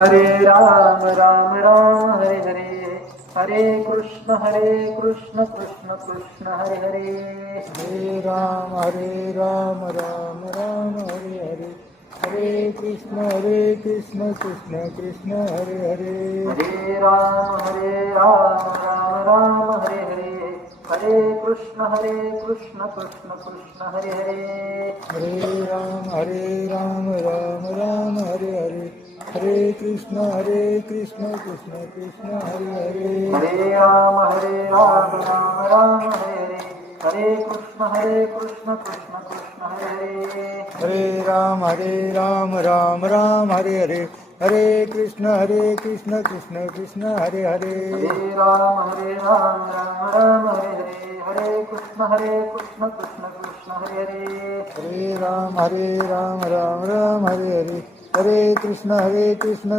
हरे राम राम राम हरे हरे हरे कृष्ण कृष्ण कृष्ण हरे हरे हरे राम राम राम हरे हरे हरे कृष्ण कृष्ण कृष्ण हरे हरे हरे राम राम राम हरे हरे हरे कृष्ण कृष्ण कृष्ण हरे हरे हरे राम राम हरे हरे हरे कृष्ण कृष्ण कृष्ण हरे हरे हरे राम राम राम हरे हरे हरे कृष्ण कृष्ण कृष्ण हरे हरे हरे राम राम हरे हरे हरे कृष्ण कृष्ण कृष्ण हरे हरे हरे राम राम हरे हरे हरे कृष्ण कृष्ण कृष्ण हरे हरे हरे राम राम हरे हरे हरे कृष्ण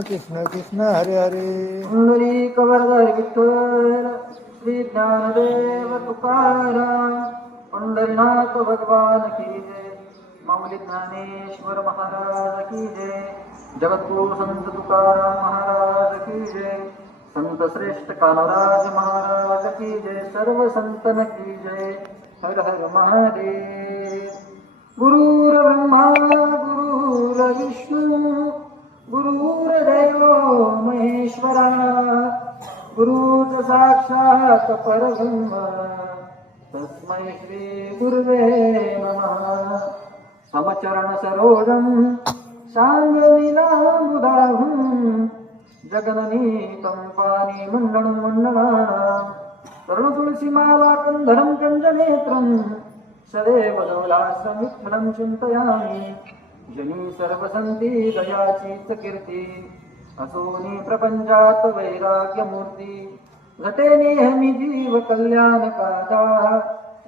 कृष्ण कृष्ण हरे हरे पुंडलिक वरदर विठ्ठल श्री ज्ञानदेव तुकाराम पंढरीनाथ भगवान की जय माऊली ज्ञानेश्वर महाराज की जय जगद्गुरु संत तुकाराम महाराज की जय संत श्रेष्ठ कानराज महाराज की जय सर्व संतन की जय हर हर महादेव गुरुर्ब्रह्मा गुरुर्विष्णू गुरुर्देव महेश्वरा गुरुच साक्षात परब्रह्म तस्मै श्री गुरुवे नमः समचरण सरोजं शांगविलामुदाहं जगननीतं पाणिमण्डलं मण्डलानां तरुणतुलसीमाला कन्धरं कञ्जनेत्रं सदैव दौलासमित्थलं चिन्तयामि जनी सर्वसंती दयाचीच कीर्ती असोनी प्रपंचात वैराग्यमूर्ती घटे नेहमी जीव कल्याण काजा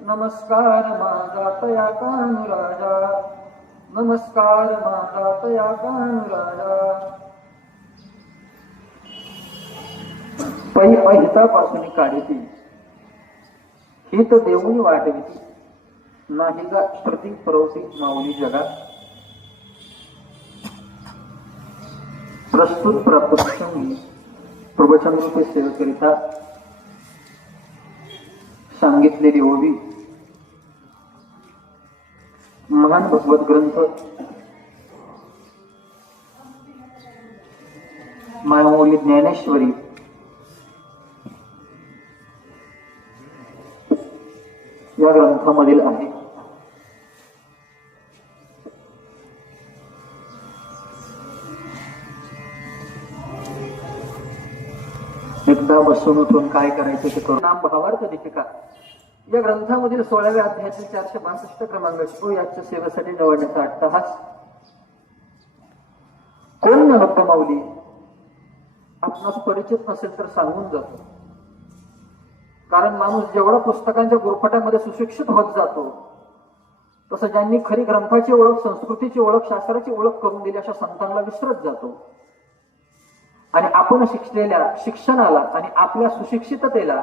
नमस्कार माझा तया कानुराजा नमस्कार माझा तया कानुराजा पै पहितापासून काढिती हित देऊन वाटविती नाही गा श्रुती परोसी माऊली जगात प्रस्तुत प्रप्रसंगी प्रवचन रूपे सेवेकरिता सांगितलेली ओवी महान भगवत ग्रंथ माऊली ज्ञानेश्वरी या ग्रंथामधील आहे. एकदा बसून उठून काय करायचं ते करू. नाम भावार्थ दीपिका या ग्रंथामधील 16व्या अध्यायातील 462 क्रमांक शिकू याच्या सेवेसाठी निवडण्याचा अट्टहास. कोण नव्हत माऊली आपणास परिचित नसेल तर सांगून जातो. कारण माणूस जेवढा पुस्तकांच्या गुरफट्यामध्ये सुशिक्षित होत जातो तसं ज्यांनी खरी ग्रंथाची ओळख, संस्कृतीची ओळख, शास्त्राची ओळख करून दिली अशा संतांना विसरत जातो. आणि आपण शिकलेल्या शिक्षणाला आणि आपल्या सुशिक्षिततेला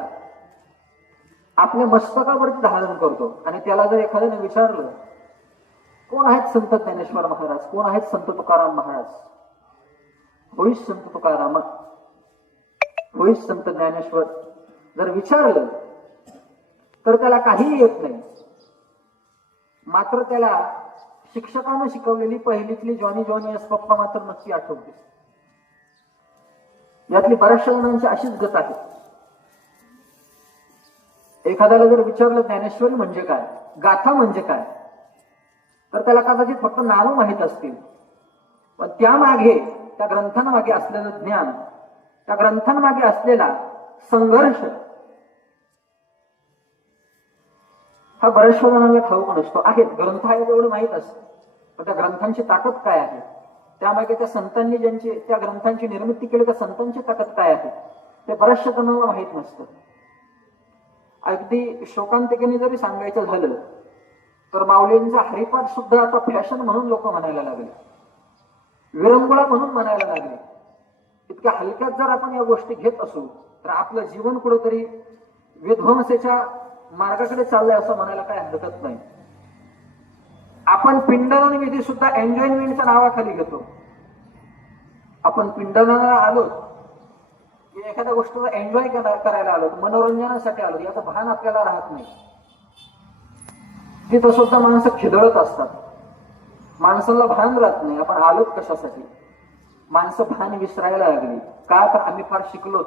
आपल्या मस्तकावरती धारण करतो. आणि त्याला जर एखाद्याने विचारलं कोण आहेत संत ज्ञानेश्वर महाराज, कोण आहेत संत तुकाराम महाराज, होईस संत तुकाराम, होईस संत ज्ञानेश्वर जर विचारलं तर त्याला काहीही येत नाही. मात्र त्याला शिक्षकानं शिकवलेली पहिलीतली जॉनी जॉनी एस पप्पा मात्र नक्की आठवते. यातली बऱ्याचशा जणांची अशीच गत आहे. एखाद्याला जर विचारलं ज्ञानेश्वरी म्हणजे काय, गाथा म्हणजे काय, तर त्याला कदाचित फक्त नावं माहीत असतील, पण त्यामागे त्या ग्रंथांमागे असलेलं ज्ञान, त्या ग्रंथांमागे असलेला संघर्ष हा बऱ्याचशा जणांना ठाऊक नसतो. आहेत ग्रंथ आहेत एवढं माहीत असतं, पण त्या ग्रंथांची ताकद काय आहे, त्यामागे त्या संतांनी ज्यांची त्या ग्रंथांची निर्मिती केली त्या संतांची ताकद काय आहे ते बऱ्याचशा जणांना माहीत नसतं. अगदी शोकांतिकेने जरी सांगायचं झालं तर माऊलींचा हरिपाठ सुद्धा आता फॅशन म्हणून लोक म्हणायला लागले, विरंगुळा म्हणून म्हणायला लागले. इतक्या हलक्यात जर आपण या गोष्टी घेत असू तर आपलं जीवन कुठेतरी विध्वंसेच्या मार्गाकडे चाललंय असं म्हणायला काय हरकत नाही. आपण पिंडदान विधी सुद्धा एन्जॉयमेंटच्या नावाखाली घेतो. आपण पिंडदानाला आलो की एखाद्या गोष्टीला एन्जॉय करायला आलो, मनोरंजनासाठी आलो, याचं भान आपल्याला राहत नाही. तिथं सुद्धा माणसं खिदळत असतात. माणसाला भान राहत नाही आपण आलोत कशासाठी. माणसं भान विसरायला लागली. का तर आम्ही फार शिकलोत,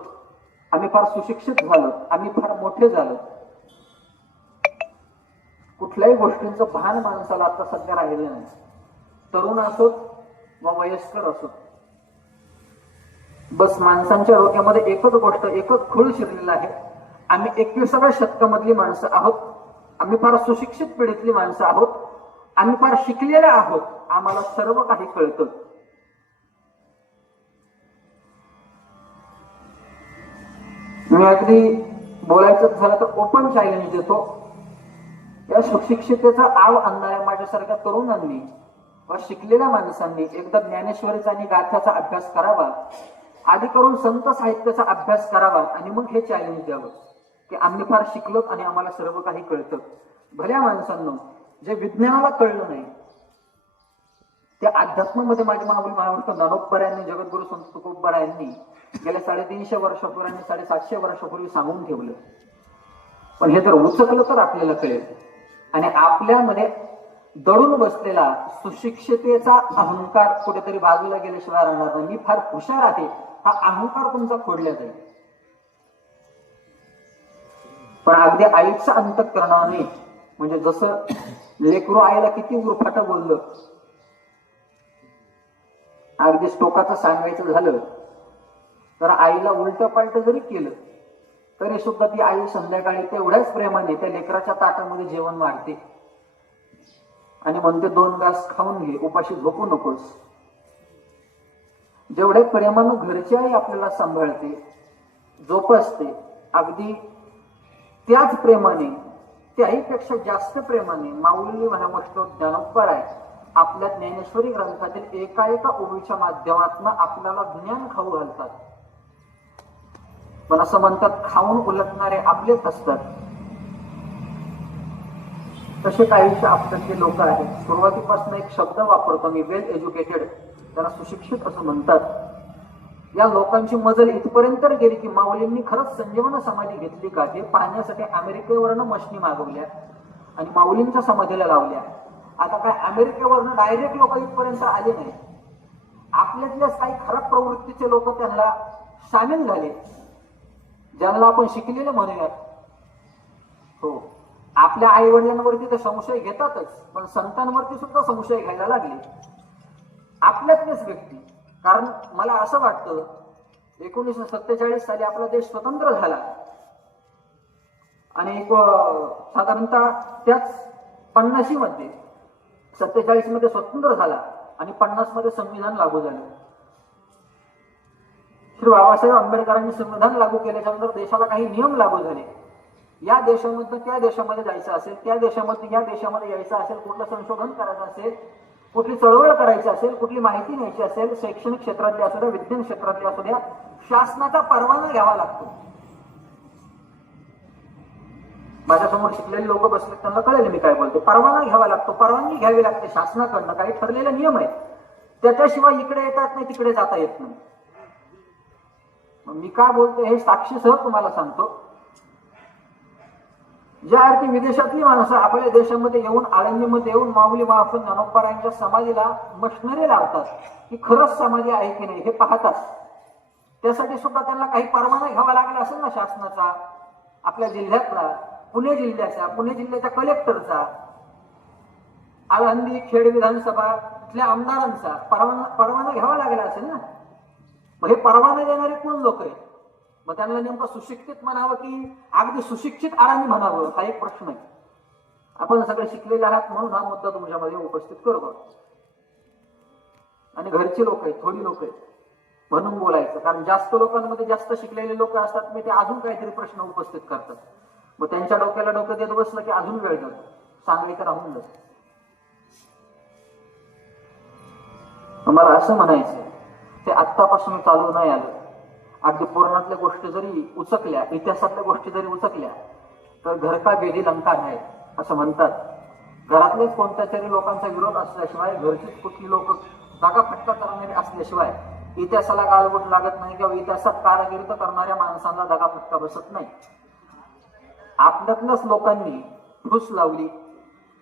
आम्ही फार सुशिक्षित झालोत, आम्ही फार मोठे झालोत. कुठल्याही गोष्टींचं भान माणसाला आता सध्या राहिलेलं नाही. तरुण असोत व वयस्कर असोत, बस माणसांच्या डोक्यामध्ये एकच गोष्ट, एकच खूळ शिरलेला आहे. आम्ही 21व्या शतकामधली माणसं आहोत, आम्ही फार सुशिक्षित पिढीतली माणसं आहोत, आम्ही फार शिकलेले आहोत, आम्हाला सर्व काही कळतं. मी अगदी बोलायचं झालं तर ओपन चॅलेंज देतो. या सुशिक्षितेचा आव आणणाऱ्या माझ्यासारख्या तरुणांनी व शिकलेल्या माणसांनी एकदा ज्ञानेश्वरीचा आणि गाथ्याचा अभ्यास करावा, आधी करून संत साहित्याचा अभ्यास करावा आणि मग हे चॅलेंज द्यावं की आम्ही फार शिकलोत आणि आम्हाला सर्व काही कळतं. भल्या माणसांनो, जे विज्ञानाला कळलं नाही त्या अध्यात्मामध्ये माझे महाराष्ट्र ज्ञानोबरायांनी, जगद्गुरु संत तुकोबरायांनी गेल्या 350 वर्षापूर्वी आणि 750 वर्षापूर्वी सांगून ठेवलं. पण हे जर उचकलं तर आपल्याला कळेल. आणि आपल्यामध्ये दडून बसलेला सुशिक्षितेचा अहंकार कुठेतरी बाजूला गेल्याशिवाय राहणार नाही. मी फार हुशार आहे हा अहंकार तुमचा फोडला जाईल. पण अगदी आईचं अंतःकरणाने, म्हणजे जसं लेकरू आईला किती उरफाट बोललं, अगदी श्लोकाचं सांगायचं झालं तर आईला उलट पालट जरी केलं तरी सुद्धा ती आई संध्याकाळी तेवढ्याच प्रेमाने त्या लेकराच्या ताटामध्ये जेवण वाढते आणि म्हणते 2 घास खाऊन घे, उपाशी झोपू नकोस. जेवढे प्रेमानं घरची आई आपल्याला सांभाळते, जोपासते, अगदी त्याच प्रेमाने, त्या आईपेक्षा जास्त प्रेमाने माऊली महाराष्ट्र ज्ञानोबराय आपल्या ज्ञानेश्वरी ग्रंथातील एका ओळीच्या माध्यमातून आपल्याला ज्ञान खाऊ घालतात. पण असं म्हणतात, खाऊन उलटणारे आपलेच असतात. तसे काहीशे आपल्यातले लोक आहेत. सुरुवातीपासून एक शब्द वापरतो मी, वेल एज्युकेटेड, त्यांना सुशिक्षित असं म्हणतात. या लोकांची मजल इथपर्यंत गेली की माऊलींनी खरंच संजीवन समाधी घेतली का हे पाहण्यासाठी अमेरिकेवरनं मशनी मागवल्या आणि माऊलींच्या समाधीला लावल्या. आता काय अमेरिकेवरनं डायरेक्ट लोक इथपर्यंत आले नाही. आपल्यातल्याच काही खराब प्रवृत्तीचे लोक त्यांना सामील झाले, ज्यांना आपण शिकलेले म्हणूयात. हो, आपल्या आई वडिलांवरती तर संशय घेतातच, पण संतांवरती सुद्धा संशय घ्यायला लागले आपल्यातलेच व्यक्ती. कारण मला असं वाटतं 1947 साली आपला देश स्वतंत्र झाला आणि साधारणतः त्याच 50 मध्ये 47 मध्ये स्वतंत्र झाला आणि 50 मध्ये संविधान लागू झालं. श्री बाबासाहेब आंबेडकरांनी संविधान लागू केल्याच्यानंतर देशाला काही नियम लागू झाले. या देशामधून त्या देशामध्ये जायचं असेल, त्या देशामध्ये या देशामध्ये यायचं असेल, कुठलं संशोधन करायचं असेल, कुठली चळवळ करायची असेल, कुठली माहिती न्यायची असेल, शैक्षणिक क्षेत्रातली असू द्या, विज्ञान क्षेत्रातली असू द्या, शासनाचा परवाना घ्यावा लागतो. माझ्यासमोर शिकलेले लोक बसले, त्यांना कळेल मी काय बोलतो. परवाना घ्यावा लागतो, परवानगी घ्यावी लागते शासनाकडनं. काही ठरलेले नियम आहेत, त्याच्याशिवाय इकडे येतात नाही, तिकडे जाता येत नाही. मी काय बोलतो हे साक्षीसह तुम्हाला सांगतो. ज्या अर्थी विदेशातली माणसं आपल्या देशामध्ये येऊन, आळंदीमध्ये येऊन माऊली महाराष्ट्र ज्ञानोबरायांच्या समाधीला मशनरी लावतात की खरंच समाधी आहे की नाही हे पाहतात. त्यासाठी सुद्धा त्यांना काही परवाना घ्यावा लागला असेल ना शासनाचा, आपल्या जिल्ह्यातला, पुणे जिल्ह्याच्या कलेक्टरचा, आळंदी खेड विधानसभा इथल्या आमदारांचा परवाना घ्यावा लागला असेल ना. मग हे परवाना देणारे कोण लोक आहेत? मग त्यांना नेमकं सुशिक्षित म्हणावं की अगदी सुशिक्षित आळंदी म्हणावं हा एक प्रश्न आहे. आपण सगळे शिकलेले आहात म्हणून हा मुद्दा तुमच्यामध्ये उपस्थित करतो. आणि घरची लोक आहेत, थोडी लोक आहेत म्हणून बोलायचं. कारण जास्त लोकांमध्ये जास्त शिकलेले लोक असतात, मी ते अजून काहीतरी प्रश्न उपस्थित करतात. मग त्यांच्या डोक्याला डोकं देत बसलं की अजून वेळ जातो, सांगायचं राहून जातं. मला असं म्हणायचं, ते आत्तापासून चालू नाही आलं. अगदी पुराणातल्या गोष्टी जरी उचकल्या, इतिहासातल्या गोष्टी जरी उचकल्या तर घर का गेली लंका नाही असं म्हणतात. घरातलेच कोणत्या तरी लोकांचा विरोध असल्याशिवाय, घरचीच कुठली लोक जागा फटका करणारे असल्याशिवाय इतिहासाला गालबोट लागत नाही किंवा इतिहासात कारागिरी करणाऱ्या माणसांना दगाफटका बसत नाही. आपल्यातल्याच लोकांनी फूस लावली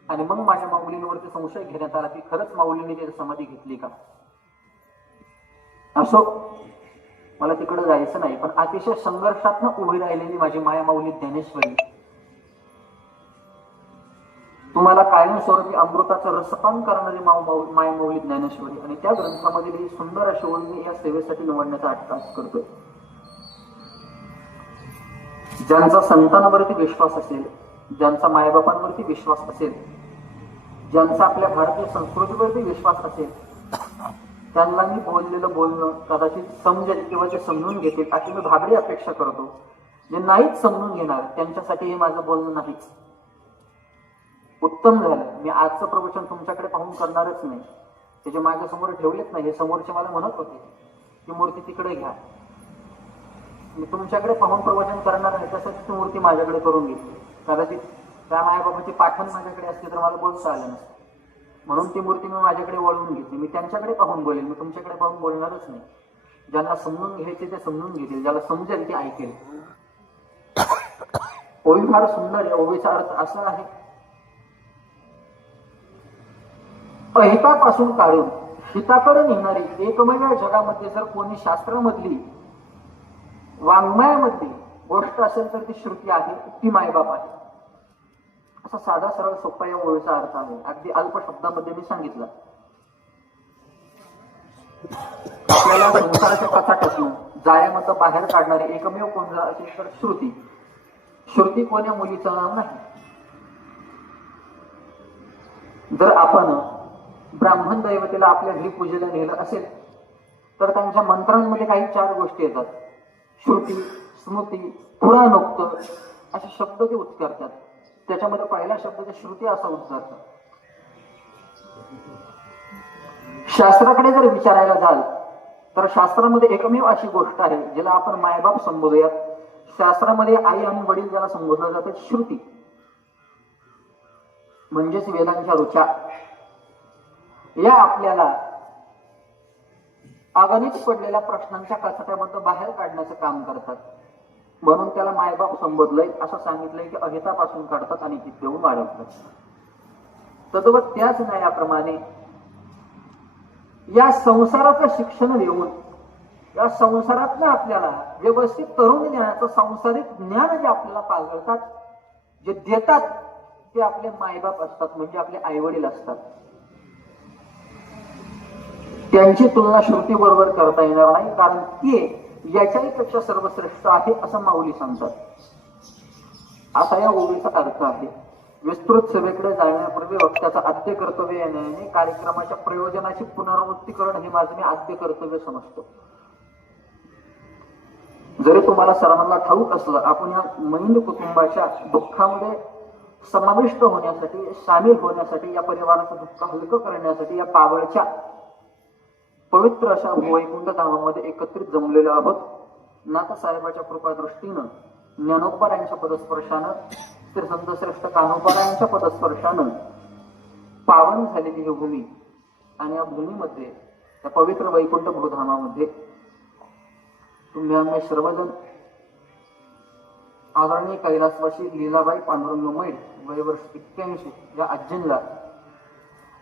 आणि मग माझ्या माऊलींवरती संशय घेण्यात आला की खरंच माऊलींनी तिथे समाधी घेतली का. असो, मला तिकडे जायचं नाही, पण अतिशय संघर्षातनं उभी राहिलेली माझी माया माऊली ज्ञानेश्वरी, तुम्हाला कायमस्वरूपी अमृताचं रसपान करणारी माया माऊली ज्ञानेश्वरी, आणि त्या ग्रंथामधील ही सुंदर अशी ओळ मी या सेवेसाठी निवडण्याचा अट्टास करतोय. ज्यांचा संतांवरती विश्वास असेल, ज्यांचा मायबापांवरती विश्वास असेल, ज्यांचा आपल्या भारतीय संस्कृतीवरती विश्वास असेल, त्यांना मी बोललेलं बोलणं कदाचित समजेल किंवा ते समजून घेतील अशी मी भाबडी अपेक्षा करतो. जे नाहीच समजून घेणार त्यांच्यासाठी हे माझं बोलणं नाहीच. उत्तम झालं, मी आजचं प्रवचन तुमच्याकडे पाहून करणारच नाही. त्याचे माझ्या समोर ठेवलेच नाही. हे समोरचे मला म्हणत होते की मूर्ती तिकडे घ्या, मी तुमच्याकडे पाहून प्रवचन करणार नाही, तसंच ती मूर्ती माझ्याकडे करून घेतली. कदाचित त्या मायाबाबाची पाठण माझ्याकडे असते तर मला बोलता आलं नसतं, म्हणून ती मूर्ती मी माझ्याकडे वळवून घेतली. मी त्यांच्याकडे पाहून बोलेल, मी तुमच्याकडे पाहून बोलणारच नाही. ज्यांना समजून घ्यायचे ते समजून घेतील, ज्याला समजेल ते ऐकेल. ओवी फार सुंदर आहे. ओवीचा अर्थ असा आहे, अहितापासून काढून हिताकडे नेणारी एकमेव जगामध्ये जर कोणी शास्त्रामधली वाङ्मयामधली गोष्ट असेल तर ती श्रुती आहे, ती मायबाप आहे. असा साधा सरळ सोपा या ओळीचा अर्थ आहे. अगदी अल्प शब्दामध्ये मी सांगितलं. आपल्याला संसाराच्या कचाट्यातून जाळ्यामध्ये बाहेर काढणारी एकमेव कोण असेल तर श्रुती. श्रुती कोण्या मुलीचं नाव नाही. जर आपण ब्राह्मण दैवतेला आपल्या घरी पूजेला नेलं असेल तर त्यांच्या मंत्रांमध्ये काही 4 गोष्टी येतात. श्रुती, स्मृती, पुराणोक्त असे शब्द ते उच्चारतात. त्याच्यामध्ये पहिला शब्द ते श्रुती असा उच्चारतात. शास्त्राकडे जर विचारायला जाल तर शास्त्रामध्ये एकमेव अशी गोष्ट आहे ज्याला आपण मायबाप संबोधूयात. शास्त्रामध्ये आई आणि वडील ज्याला संबोधलं जाते श्रुती, म्हणजेच वेदांच्या ऋचा. या आपल्याला अगणित पडलेल्या प्रश्नांच्या कचाट्यामध्ये बाहेर काढण्याचं काम करतात. म्हणून त्याला मायबाप संबोधलंय, असं सांगितलंय की अहितापासून काढतात आणि ती देऊन वाढवतात. तद्वत त्याच न्यायाप्रमाणे या संसाराचं शिक्षण देऊन या संसारातनं आपल्याला व्यवस्थित तरुण ज्ञानाचं सांसारिक ज्ञान जे आपल्याला पाळतात, जे देतात, ते आपले मायबाप असतात, म्हणजे आपले आईवडील असतात. त्यांची तुलना श्रुती बरोबर करता येणार नाही, कारण ते याच्याही पेक्षा सर्वश्रेष्ठ आहे असं माऊली सांगतात. असा या ओळीचा अर्थ आहे. विस्तृत सभेकडे जाण्यापूर्वी वक्त्याचं आद्य कर्तव्य येण्याने कार्यक्रमाच्या प्रयोजनाची पुनरावृत्ती करणं हे माझं मी आद्य कर्तव्य समजतो. जरी तुम्हाला सर्वांना ठाऊक असलं, आपण या मैंद कुटुंबाच्या दुःखामध्ये समाविष्ट होण्यासाठी, सामील होण्यासाठी, या परिवाराचं दुःख हलकं करण्यासाठी या पावळच्या पवित्र अशा वैकुंठ धामामध्ये एकत्रित जमलेलो आहोत. नाथसाहेबाच्या कृपा दृष्टीनं, ज्ञानोबारायांच्या पदस्पर्शानं, श्री संत श्रेष्ठ कान्होबारायांच्या पदस्पर्शानं पावन झालेली ही भूमी, आणि या भूमीमध्ये, त्या पवित्र वैकुंठ भूधामामध्ये तुम्ही आम्ही सर्वजण आदरणीय कैलासवासी लीलाबाई पांडुरंग मैड वय वर्ष 81 या आजींना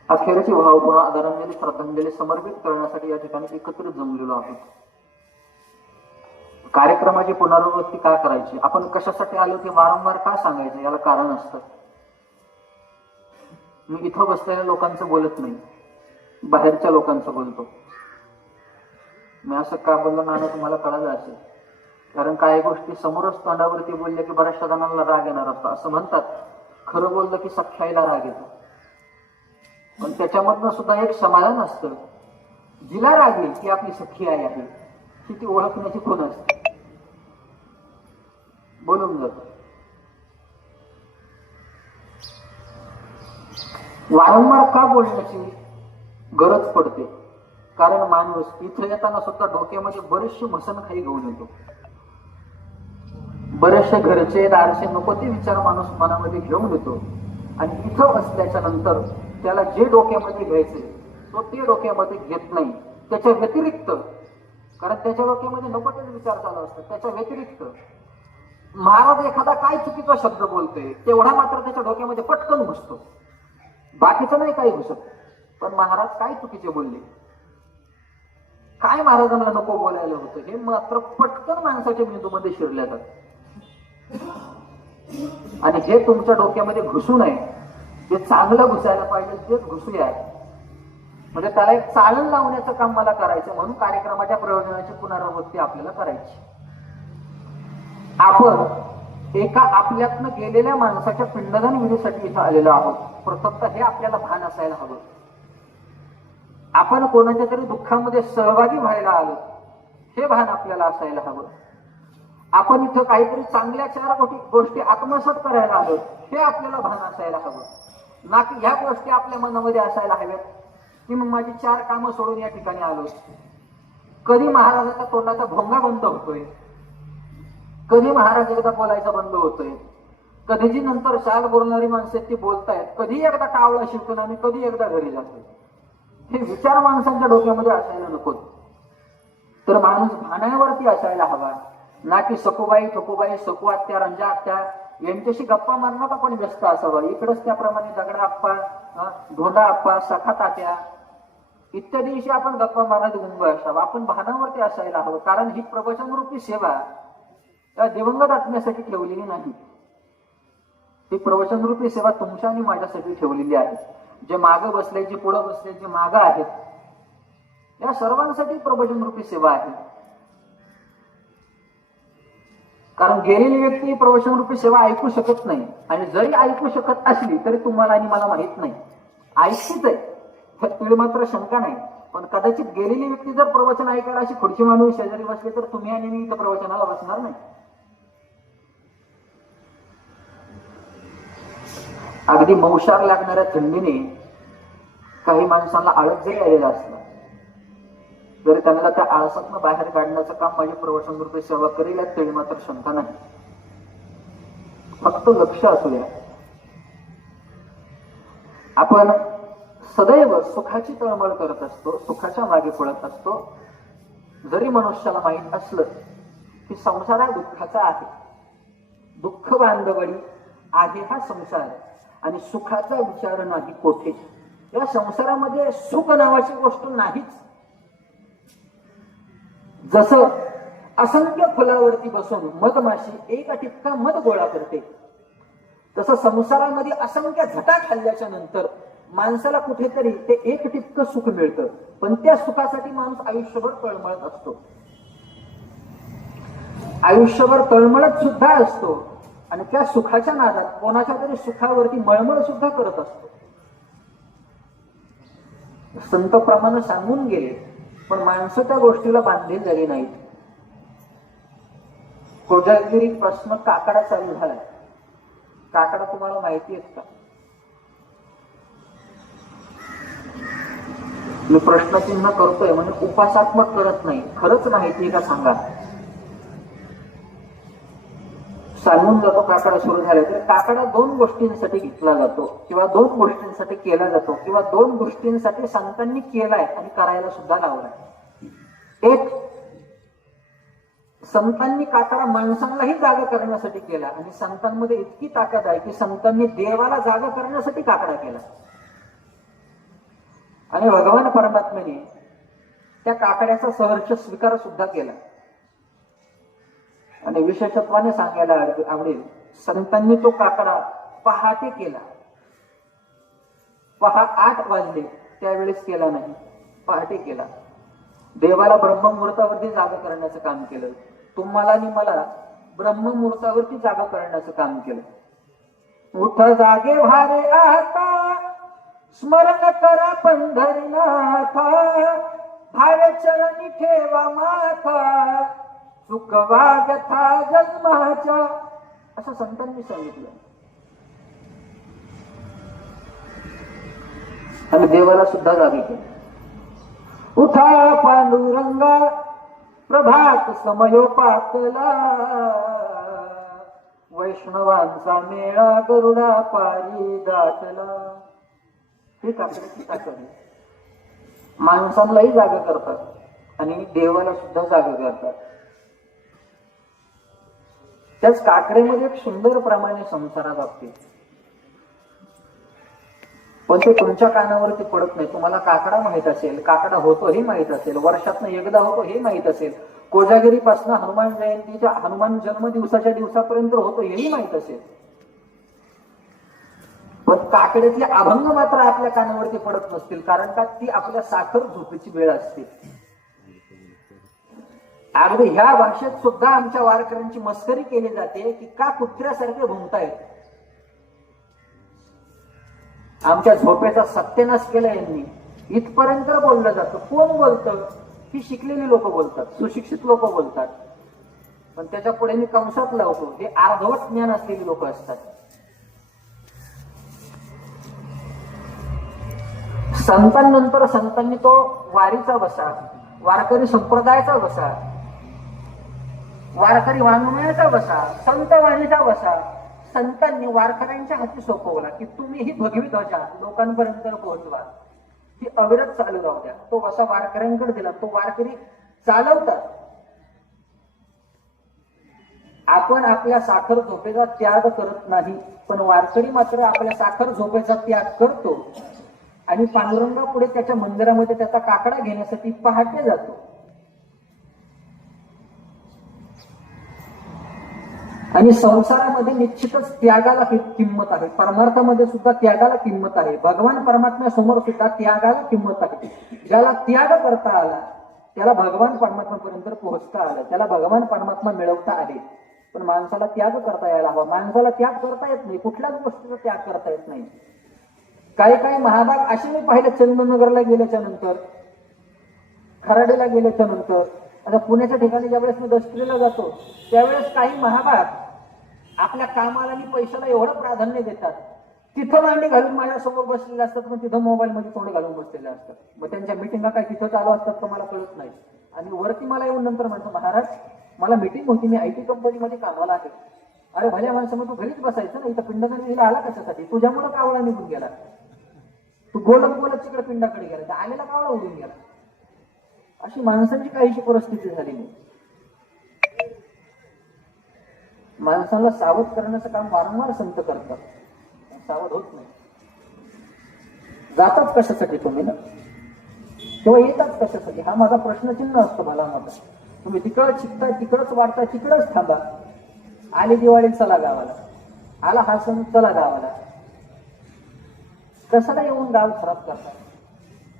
अखेरची भावपूर्ण आदरांजली श्रद्धांजली समर्पित करण्यासाठी या ठिकाणी एकत्रित जमलेलो आहोत. कार्यक्रमाची पुनरावृत्ती का करायची, आपण कशासाठी आलो ते वारंवार का सांगायचं, याला कारण असतं. मी इथं बसलेल्या लोकांचं बोलत नाही, बाहेरच्या लोकांचं बोलतो. मी असं का बोललो नाना तुम्हाला कळालं असेल, कारण काही गोष्टी समोरच तोंडावरती बोलल्या की बऱ्याचशा जणांना राग येणार असतो. असं म्हणतात, खरं बोललं की सख्याईला राग येतो, पण त्याच्यामधनं सुद्धा एक समाधान असतं. जिला राग येईल ती आपली सखी आई आहे, की ती ओळखण्याची खूण असते. बोलून जातो. वारंवार का बोलण्याची गरज पडते, कारण माणूस इथं येताना सुद्धा डोक्यामध्ये बरेचसे मसनखाई घेऊन येतो. बरेचसे घरचे दारचे नको ते विचार माणूस मनामध्ये घेऊन येतो, आणि इथं बसल्याच्या नंतर त्याला जे डोक्यामध्ये घ्यायचे तो ते डोक्यामध्ये घेत नाही. त्याच्या व्यतिरिक्त कारण त्याच्या डोक्यामध्ये नको तेच विचार चालू असतात. त्याच्या व्यतिरिक्त महाराज एखादा काय चुकीचा शब्द बोलतोय तेवढा मात्र त्याच्या डोक्यामध्ये पटकन घुसतो, बाकीचं नाही काही घुसत. पण महाराज काय चुकीचे बोलले, काय महाराजांना नको बोलायला होतं, हे मात्र पटकन माणसाच्या मेंदूमध्ये शिरल्या जात. आणि हे तुमच्या डोक्यामध्ये घुसू नये, जे चांगलं घुसायला पाहिजे तेच घुसूया. म्हणजे त्याला एक चाळण लावण्याचं काम मला करायचं, म्हणून कार्यक्रमाच्या प्रयोजनाची पुनरावृत्ती आपल्याला करायची. आपण एका आपल्यातनं गेलेल्या माणसाच्या पिंडदान विधीसाठी इथं आलेलो आहोत. प्रथमतः हे आपल्याला भान असायला हवं. आपण कोणाच्या तरी दुःखामध्ये सहभागी व्हायला आलो हे भान आपल्याला असायला हवं. आपण इथं काहीतरी चांगल्या 4 गोष्टी आत्मसात करायला आलो हे आपल्याला भान असायला हवं. ना की ह्या गोष्टी आपल्या मनामध्ये असायला हव्यात की मग माझी 4 कामं सोडून या ठिकाणी आलो. कधी महाराजाचा तोंडाचा भोंगा बंद होतोय, कधी महाराज एकदा बोलायचा बंद होतोय, कधी जी नंतर शाल बोलणारी माणसं ती बोलतायत, कधी एकदा कावळा शिकून आणि कधी एकदा घरी जातोय. हे विचार माणसांच्या डोक्यामध्ये असायला नको. तर माणूस भाण्यावरती असायला हवा, ना की सखूबाई ठोकूबाई सकू आत्या रंजा आत्या यांच्याशी गप्पा मारण्यात आपण व्यस्त असावं. इकडंच त्याप्रमाणे दगडा आप्पा, धोंडा आप्पा, सखा तात्या इत्यादीशी आपण गप्पा मारण्यात गुंग असावं. आपण भानावरती असायला हवं. कारण ही प्रवचनरूपी सेवा या दिवंगत आत्म्यासाठी ठेवलेली नाही. ही प्रवचनरूपी सेवा तुमच्या आणि माझ्यासाठी ठेवलेली आहे. जे मागं बसले, जे पुढं बसले, जे मागं आहेत, या सर्वांसाठी प्रवचनरूपी सेवा आहे. कारण गेलेली व्यक्ती प्रवचनरूपी सेवा ऐकू शकत नाही. आणि जरी ऐकू शकत असली तरी तुम्हाला आणि मला माहित नाही, ऐकतीच आहे, त्यात मात्र शंका नाही. पण कदाचित गेलेली व्यक्ती जर प्रवचन ऐकायला अशी खुर्ची मांडून शेजारी बसली तर तुम्ही आणि मी इथं प्रवचनाला बसणार नाही. अगदी मौशार लागणाऱ्या थंडीने काही माणसांना आळस जरी आलेला असला तरी त्यांना त्या आळसातनं बाहेर काढण्याचं काम माझी प्रवचन रूपी सेवा करेल यात तरी मात्र शंका नाही. फक्त लक्ष असू द्या. आपण सदैव सुखाची तळमळ करत असतो, सुखाच्या मागे पळत असतो. जरी मनुष्याला माहीत असलं की संसार हा दुःखाचा आहे, दुःख बांधवडी आहे हा संसार, आणि सुखाचा विचार नाही कोठे. या संसारामध्ये सुख नावाची गोष्ट नाहीच. जसं असंख्य फुलावरती बसून मधमाशी एक टिपका मध गोळा करते, तसं संसारामध्ये असंख्य झटा खाल्ल्याच्या नंतर माणसाला कुठेतरी ते एक टिपकं सुख मिळतं. पण त्या सुखासाठी माणूस आयुष्यभर तळमळत असतो, आयुष्यभर तळमळत सुद्धा असतो. आणि त्या सुखाच्या नादात कोणाच्या तरी सुखावरती मळमळ सुद्धा करत असतो. संत प्रमाणे सांगून गेले, पण माणसं त्या गोष्टीला बांधली झाली नाहीत. कोजागिरी प्रश्न काकडा चालू झाला. काकडा तुम्हाला माहिती आहेत का? मी प्रश्नचिन्ह करतोय म्हणजे उपासात्मक करत नाही. खरंच माहिती आहे का सांगा. सांगून जातो काकडा सुरू झाला तर काकडा 2 गोष्टींसाठी घेतला जातो किंवा 2 गोष्टींसाठी केला जातो किंवा 2 गोष्टींसाठी संतांनी केलाय आणि करायला सुद्धा लावलाय. एक, संतांनी काकडा माणसांनाही जागा करण्यासाठी केला आणि संतांमध्ये इतकी ताकद आहे की संतांनी देवाला जागा करण्यासाठी काकडा केला. आणि भगवान परमात्म्याने त्या काकड्याचा सहर्ष स्वीकार सुद्धा केला. आणि विशेषत्वाने सांगायला आवडेल, संतांनी तो काकडा पहाटे केला. 8 वाजले त्यावेळेस केला नाही, पहाटे केला. देवाला ब्रह्ममुहूर्तावरती जागा करण्याचं काम केलं. तुम्हाला आणि मला ब्रह्ममुहूर्तावरती जागा करण्याचं काम केलं. उठ जागे भारे आता, स्मरण करा पंढरीनाथा, भावे चरणी ठेवा माथा, चुकवा व्यथा जन्माच्या, असं संतांनी सांगितलं. आणि देवाला सुद्धा जागी केलं. उठा पांडुरंगा, प्रभात समयोपातला, वैष्णवांचा मेळा गरुडा पारी दाटला. हे काकड्याची ताकद आहे. माणसांनाही जागा करतात. आणि देवाला सुद्धा जागा करतात. त्याच काकड्यामध्ये एक सुंदर प्रमाणे संसारा बाबतीत, पण ते तुमच्या कानावरती पडत नाही. तुम्हाला काकडा माहित असेल, काकडा होतो हे माहित असेल, वर्षातनं एकदा होतो हे माहित असेल, कोजागिरीपासून हनुमान जयंतीच्या हनुमान जन्म दिवसाच्या दिवसापर्यंत होतो हेही माहित असेल, पण काकड्यातले अभंग मात्र आपल्या कानावरती पडत नसतील. कारण का? ती आपल्या साखर झोपेची वेळ असते. अगदी ह्या भाषेत सुद्धा आमच्या वारकऱ्यांची मस्करी केली जाते की का कुत्र्यासारखे भुंकतायत. आमच्या झोपेचा सत्यानाश केला यांनी, इथपर्यंत बोललं जातं. कोण बोलतं? ही शिकलेली लोक बोलतात, सुशिक्षित लोक बोलतात. पण त्याच्या पुढे मी कंसात लावतो, हे अर्धवट ज्ञान असलेली लोक असतात. संतांनंतर संतांनी तो वारीचा बसा, वारकरी संप्रदायाचा बसा, वारकरी वाङ्मयाचा बसा, संत वाणीचा बसा संतांनी वारकऱ्यांच्या हाती सोपवला की तुम्ही ही भगवी ध्वजा लोकांपर्यंत पोहोचवा, ती अविरत चालू राहू द्या. तो बसा वारकऱ्यांकडे दिला, तो वारकरी चालवतात. आपण आपल्या साखर झोपेचा त्याग करत नाही, पण वारकरी मात्र आपल्या साखर झोपेचा त्याग करतो आणि पांडुरंगा पुढे त्याच्या मंदिरामध्ये त्याचा काकडा घेण्यासाठी पहाटे जातो. आणि संसारामध्ये निश्चितच त्यागाला किंमत आहे, परमार्थामध्ये सुद्धा त्यागाला किंमत आहे, भगवान परमात्म्यासमोर सुद्धा त्यागाला किंमत आहे. ज्याला त्याग करता आला त्याला भगवान परमात्म्यापर्यंत पोहोचता आलं, त्याला भगवान परमात्मा मिळवता आले. पण माणसाला त्याग करता यायला हवा. माणसाला त्याग करता येत नाही, कुठल्याच गोष्टीचा त्याग करता येत नाही. काही काही महाभाग असे मी पाहिले, चंदननगरला गेल्याच्या नंतर, खराडेला गेल्याच्या नंतर, आता पुण्याच्या ठिकाणी ज्यावेळेस मी दसरीला जातो त्यावेळेस काही महाभाग आपल्या कामाला आणि पैशाला एवढं प्राधान्य देतात, तिथं मांडी घालून माझ्या समोर बसलेले असतात, पण तिथं मोबाईल मध्ये तोंड घालून बसलेले असतात. मग त्यांच्या मिटिंगा काय तिथं चालू असतात तर मला कळत नाही. आणि वरती मला येऊन नंतर म्हणतो, महाराज मला मिटिंग होती, मी IT कंपनीमध्ये कामाला आहे. अरे भल्या माणसं, मग तू घरीच बसायचं ना, इथं पिंडाकडे आला कशासाठी? तुझ्यामुळे कावळा निघून गेला, तू बोलत बोलत तिकडे पिंडाकडे गेला, तर आलेला कावळा उडून गेला. अशी माणसांची काहीशी परिस्थिती झालेली. माणसाला सावध करण्याचं काम वारंवार संत करतात, सावध होत नाही. जातात कशासाठी तुम्ही ना, किंवा येतात कशासाठी, हा माझा प्रश्नचिन्ह असतो मला माझा. तुम्ही तिकडच शिकताय, तिकडच वाढताय, तिकडच थांबा. आली दिवाळी चला गावाला, आला हा सण चला गावाला, कशाला येऊन गाव खराब करतात?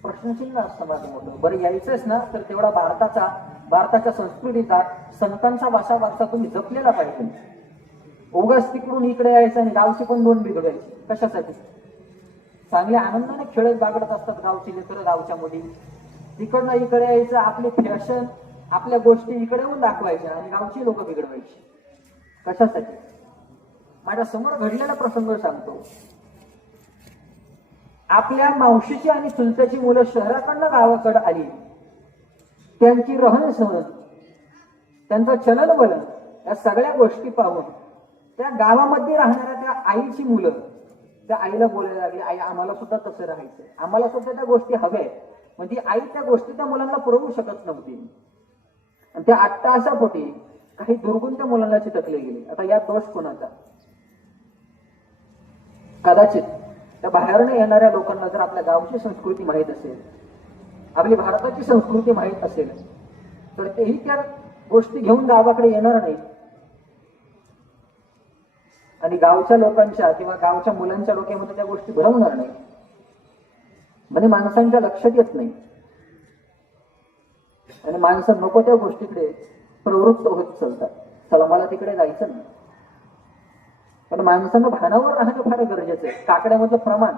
प्रश्नचिन्ह असतं माझं मोठं. बरं यायचंच ना तर तेवढा भारताच्या संस्कृतीचा, संतांचा वारसा तुम्ही जपलेला पाहिजे. उगाच तिकडून इकडे यायचं आणि गावची पण दोन बिघडायची कशासाठी? चांगल्या आनंदाने खेळत बागडत असतात गावची लेकरं, गावच्या मुली. तिकडनं इकडे यायचं, आपली फॅशन, आपल्या गोष्टी इकडे येऊन दाखवायच्या आणि गावची लोक बिघडवायची कशासाठी? माझ्या समोर घडलेला प्रसंग सांगतो. आपल्या मावशीची आणि चुलत्याची मुलं शहराकडनं गावाकडे आली. त्यांची रहनसहन, त्यांचं चलनवलन, या सगळ्या गोष्टी पाहून त्या गावामध्ये राहणाऱ्या त्या आईची मुलं त्या आईला बोलायला लागली, आई आम्हाला सुद्धा तसं राहायचं, आम्हाला सुद्धा त्या गोष्टी हव्या. म्हणजे आई त्या गोष्टी त्या मुलांना पुरवू शकत नव्हती. आणि त्या अट्टाहासापोटी काही दुर्गुण त्या मुलांना चिटकले गेले. आता यात दोष कोणाचा? कदाचित त्या बाहेरनं येणाऱ्या लोकांना जर आपल्या गावची संस्कृती माहीत असेल, आपली भारताची संस्कृती माहीत असेल, तर तेही त्या गोष्टी घेऊन गावाकडे येणार नाही. आणि गावच्या लोकांच्या किंवा गावच्या मुलांच्या डोक्यामध्ये त्या गोष्टी भरवणार नाही. म्हणजे माणसांच्या लक्षात येत नाही आणि माणसं नको त्या गोष्टीकडे प्रवृत्त होत चालतात. चला मला तिकडे जायचं नाही. पण माणसानं भानावर राहणं फार गरजेचं आहे. काकड्यामधलं प्रमाण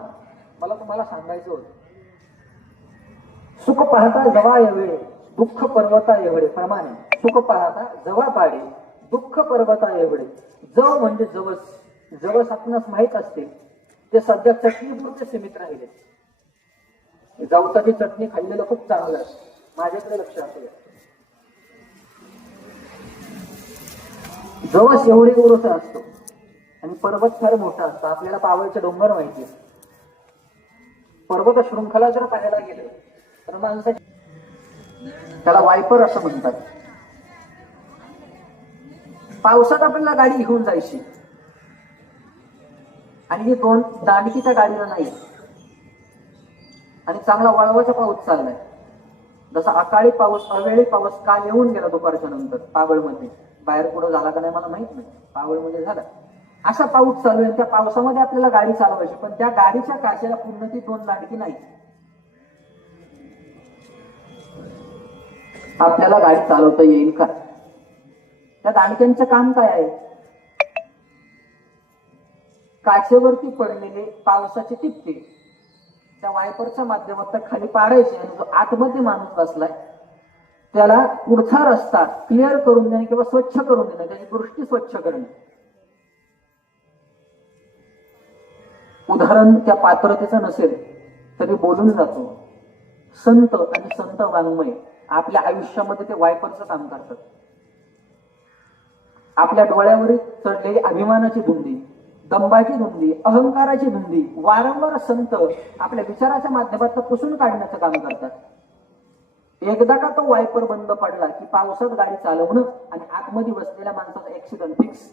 मला तुम्हाला सांगायचं होतं. सुख पाहता जवा एवढे, दुःख पर्वता एवढे. प्रमाणे सुख पाहता जवा पाडे, दुःख पर्वता एवढे. जव म्हणजे जवस. जवस आपणास माहित असते, ते सध्या चटणीपुरते सीमित राहिले. जवसाची चटणी खाल्लेलं खूप चांगलं आहे, माझ्याकडे लक्ष असेल. जवस एवढे गोरसा असतो आणि पर्वत फार मोठा असतो. आपल्याला पावळचे डोंगर माहिती आहे. पर्वत शृंखला जर पाहायला गेलं तर माणसाची त्याला वायपर असं म्हणतात. पावसात आपल्याला गाडी घेऊन जायची आणि ही दोन दांडकी त्या गाडीला नाही आणि चांगला वळवाचा पाऊस चाललाय. जसा अकाळी पाऊस अवेळी पाऊस काल येऊन गेला दुपारच्या नंतर पावळमध्ये, बाहेर पुढे झाला का नाही मला माहित नाही, पावळमध्ये झाला. असा पाऊस चालू आहे, त्या पावसामध्ये आपल्याला गाडी चालवायची, पण त्या गाडीच्या काचेला पूर्ण ती दोन दांडकी नाही. आपल्याला गाडी चालवता येईल का? त्या दांडक्यांचं काम काय आहे? काचेवरती पडलेले पावसाचे टिपके त्या वायपरच्या माध्यमातून खाली पाडायचे आणि जो आतमध्ये माणूस बसलाय त्याला पुढचा रस्ता क्लिअर करून देणे किंवा स्वच्छ करून देणे, त्याची दृष्टी स्वच्छ करणे. उदाहरण त्या पात्रतेचं नसेल तरी बोलून जातो. संत आणि संत वाङ्मय आपल्या आयुष्यामध्ये ते वायपरचं काम करतात. आपल्या डोळ्यावर चढलेली अभिमानाची धुंदी, दंबाची धुंदी, अहंकाराची धुंदी वारंवार संत आपल्या विचाराच्या माध्यमातून पुसून काढण्याचं काम करतात. एकदा का तो वायपर बंद पडला की पावसात गाडी चालवणं आणि आतमध्ये बसलेल्या माणसाचा ऍक्सिडेंट फिक्स.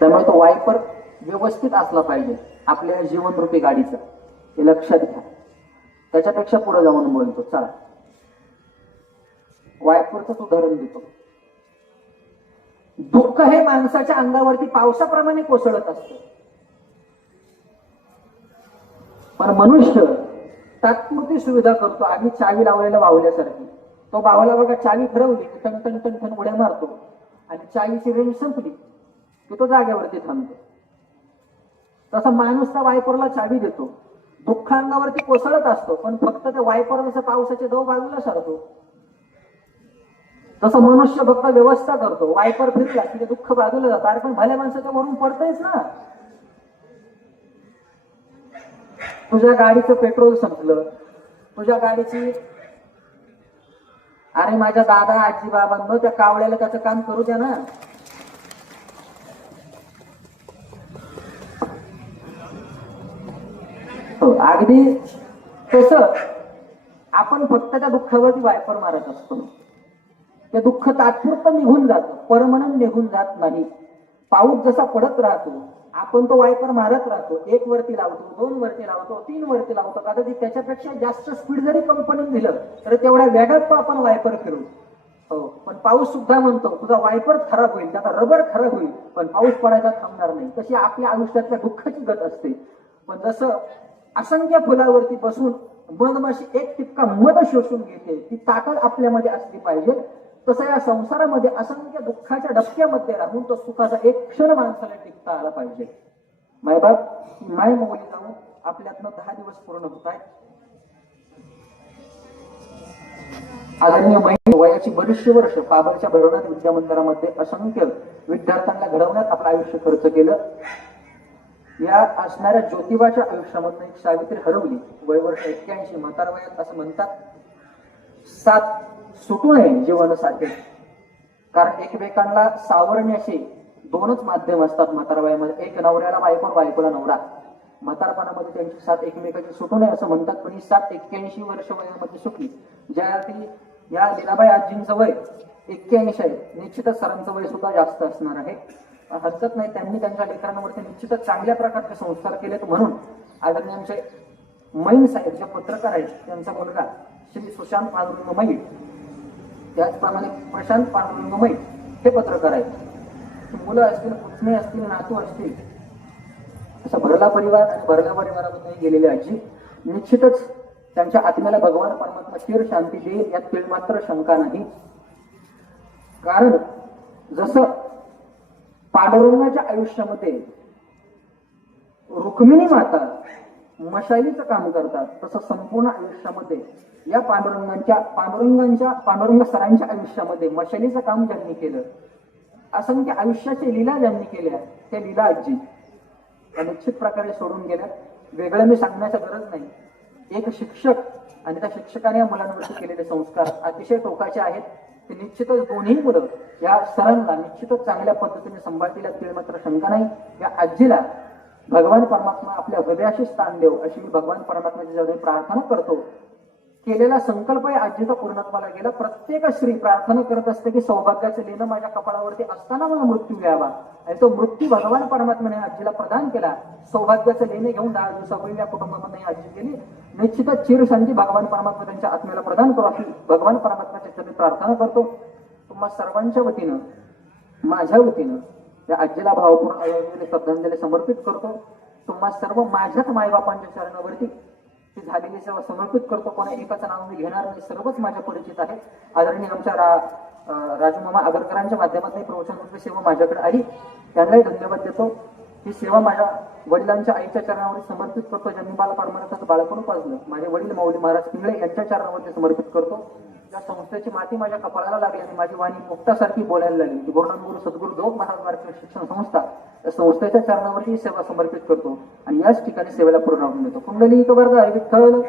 त्यामुळे तो वायपर व्यवस्थित असला पाहिजे आपल्या जीवनरूपी गाडीचा, हे लक्षात घ्या. त्याच्यापेक्षा पुढे जाऊन बोलतो. चला वायपरच उदाहरण देतो. दुःख हे माणसाच्या अंगावरती पावसाप्रमाणे कोसळत असतं, पण मनुष्य तात्पुरती सुविधा करतो. आधी चावी लावलेल्या बावल्यासारखी. तो बावला बघा चावी फिरवली की टन टन टन टन उड्या मारतो आणि चावीची रेंज संपली की तो जागेवरती थांबतो. तसा माणूस त्या वायपरला चावी देतो. दुःख अंगावरती कोसळत असतो, पण फक्त ते वायपर जसं पावसाचे दव बाजूला सरतो तसं मनुष्य फक्त व्यवस्था करतो. वायपर फिरला की ते दुःख बाजूला जातं. अरे पण भल्या माणसाच्या वरून पडतंयच ना. तुझ्या गाडीचं पेट्रोल संपलं, तुझ्या गाडीची, अरे माझ्या दादा आजी बाबांनो त्या कावळ्याला त्याचं काम करू द्या ना. अगदी तसं आपण फक्त त्या दुःखावरती वायपर मारत असतो. ते दुःख तात्पुरतं निघून जातं, परमनंट निघून जात नाही. पाऊस जसा पडत राहतो आपण तो वायपर मारत राहतो. 1 वरती लावतो, 2 वरती लावतो, 3 वरती लावतो. कदाचित त्याच्यापेक्षा जास्त स्पीड जरी कंपनीने दिलं तर तेवढ्या वेगात तो आपण वायपर फिरू. हो, पण पाऊस सुद्धा म्हणतो तुझा वायपर खराब होईल, त्याचा रबर खराब होईल, पण पाऊस पडायचा थांबणार नाही. तशी आपल्या आयुष्यातल्या दुःखाची गत असते. पण जसं असंख्य फुलावरती बसून मधमाशी एक टिपका मध शोषून घेते, ती ताकद आपल्यामध्ये असली पाहिजे. तसं या संसारामध्ये असंख्य दुःखाच्या डबक्यामध्ये राहून तो सुखाचा एक क्षण माणसाला टिकता आला पाहिजे. मायबाप माय मोली जाऊन आपल्यातनं 10 दिवस पूर्ण होत आहेत. आदरणीय महिला वयाची बरीचशी वर्ष पाबरच्या भैरवनाथ विद्या मंदिरामध्ये असंख्य विद्यार्थ्यांना घडवण्यात आपलं आयुष्य खर्च केलं. या असणाऱ्या ज्योतिबाच्या आयुष्यामधून एक सावित्री हरवली. वय वर्ष 81, म्हातार वयात असं म्हणतात. 7 सुटू नये जीवनासाठी, कारण एकमेकांना सावरण्याचे 2च माध्यम असतात म्हातार वयामध्ये. एक नवऱ्याला बायको, बायकोला नवरा. म्हातारपणामध्ये त्यांची साथ एकमेकाची सुटू नये असं म्हणतात. पण ही साथ 81 वर्ष वयामध्ये सुटली. ज्या अर्थी या लीलाबाई आजींचं वय 81 आहे, निश्चितच सरांचं वय सुद्धा जास्त असणार आहे. हरकत नाही, त्यांनी त्यांच्या लेकरांवरती निश्चितच चांगल्या प्रकारचे संस्कार केलेत. म्हणून आदरणीय आमचे मैन साहेब जे पत्रकार आहेत, त्यांचा मुलगा श्री सुशांत पांडुरंग मैन, त्याचप्रमाणे प्रशांत पांडुरंग मैन हे पत्रकार आहेत. मुलं असतील, पुतणे असतील, नातू असतील, असा भरला परिवार आणि भरल्या परिवारामध्ये गेलेली आजी निश्चितच त्यांच्या आत्म्याला भगवान परमात्मा चिर शांती देईल, यात तीळ मात्र शंका नाही. कारण जसं पांडुरंगाच्या आयुष्यामध्ये रुक्मिणी माता मशालीचं काम करतात, तसं संपूर्ण आयुष्यामध्ये या पांडुरंग सरांच्या आयुष्यामध्ये मशालीचं काम ज्यांनी केलं, असंख्य आयुष्याच्या लीला ज्यांनी केल्या, त्या लीला आजी त्या निश्चित प्रकारे सोडून गेल्या. वेगळं मी सांगण्याची गरज नाही. एक शिक्षक आणि त्या शिक्षकाने या मुलांवरती केलेले संस्कार अतिशय टोकाचे आहेत. ते निश्चितच दोन्ही मुलं या सरांना निश्चितच चांगल्या पद्धतीने सांभाळतील, यात मात्र शंका नाही. या आजीला भगवान परमात्मा आपल्या हृदयाशी स्थान देव अशी मी भगवान परमात्म्याच्या जवळ प्रार्थना करतो. केलेला संकल्प या आजीचा पूर्णत्वाला गेला. प्रत्येक स्त्री प्रार्थना करत असते की सौभाग्याचं लेणं माझ्या कपाळावरती असताना मला मृत्यू घ्यावा, आणि तो मृत्यू भगवान परमात्म्याने आजीला प्रदान केला. सौभाग्याचं लेणे घेऊन 10 दिवसापूर्वी या कुटुंबामध्ये आजी गेली. निश्चितच चिरशांती भगवान परमात्मा त्यांच्या आत्म्याला प्रदान करू अशी भगवान परमात्म्याच्या चरणी प्रार्थना करतो. तुम्हा सर्वांच्या वतीनं, माझ्या वतीनं या आजीला भावपूर्ण श्रद्धांजली समर्पित करतो. तुम्हा सर्व माझ्याच मायबापांच्या चरणावरती ती झालेली सेवा समर्पित करतो. कोणा एकाचं नाव मी घेणार नाही, सर्वच माझ्या परिचित आहे. आदरणीय आमच्या राजूमामा आगरकरांच्या माध्यमातून प्रवचनरूपी सेवा माझ्याकडे आली, त्यांनाही धन्यवाद देतो. ही सेवा माझ्या वडिलांच्या आईच्या चरणावर समर्पित करतो, ज्यांनी मला परमार्थाचं बाळपण पाजलं. माझे वडील माऊली महाराज पिंगळे यांच्या चरणावरती समर्पित करतो. त्या संस्थेची माती माझ्या कपाळाला लागली आणि माझी वाणी पोपटासारखी बोलायला लागली. ती गुरुनानगुरु सद्गुरु देव महाराज भारतीय शिक्षण संस्था या संस्थेच्या चरणावरती सेवा समर्पित करतो आणि याच ठिकाणी सेवेला पूर्ण देतो. कुंडलिक वरदाय विठ्ठल